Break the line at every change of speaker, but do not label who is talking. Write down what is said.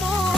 more.